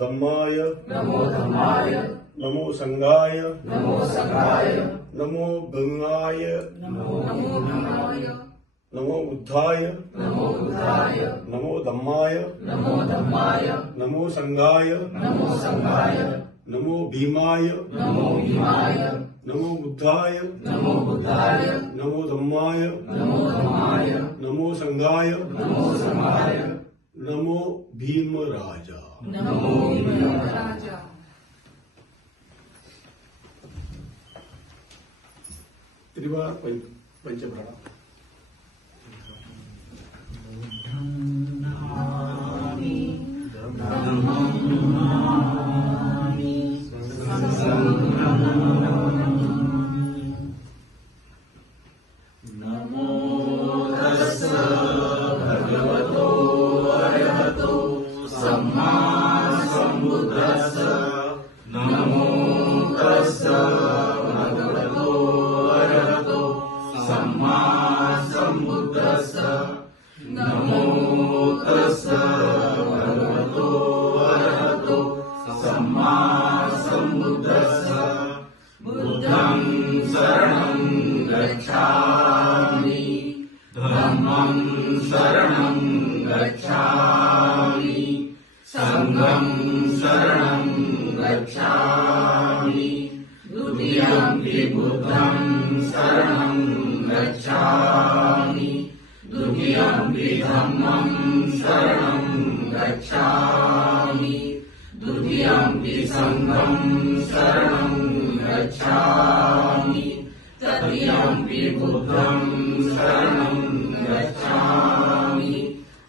धम्माय नमो धम्माय नमो संघाय नमो संघाय नमो भंगाय नमो भीमाय नमो बुद्धाय नमो बुद्धाय नमो धम्माय नमो धम्माय नमो संघाय नमो संघाय नमो भीमाय नमो भीमाय नमो बुद्धाय नमो बुद्धाय नमो धम्माय नमो धम्माय नमो संघाय नमो संघाय नमो भीमराजा नमो भीमराजा त्रिवार पंचप्राण बुद्धं शरणं गच्छामि धम्मं शरणं गच्छामि संघं शरणं गच्छामि द्वितीयंपि बुद्धं शरणं गच्छामि द्वितीयंपि धम्मं शरणं गच्छामि द्वितीयंपि संघं शरणं गच्छामि तृतीयंपि बुद्धं शरणं गच्छामि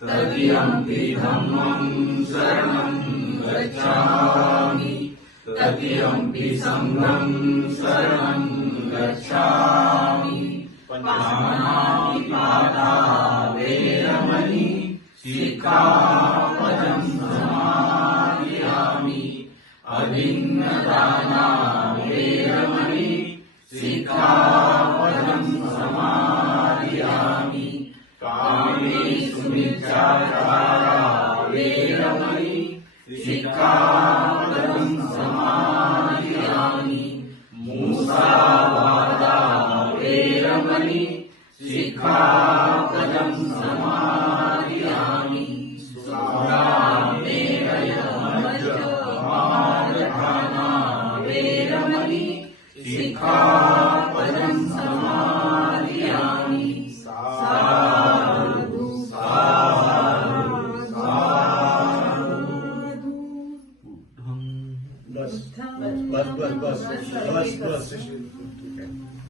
तृतीयंपि धम्मं शरणं गच्छामि तृतीयंपि संघं शरणं गच्छामि पाणिपादा वेरमणि सिक्खापदं समादियामि अभिन्नदाना वेरमणि सिक्खापदं समादियामि कामेषु मिथ्याचारा वेरमणि सिक्खापदं समादियामि मुसावादा वेरमणि सिक्खापदं समादियामि वेरमणि सिक्खापदं समादियामि साधु साधु साधु बस बस बस बस बस बस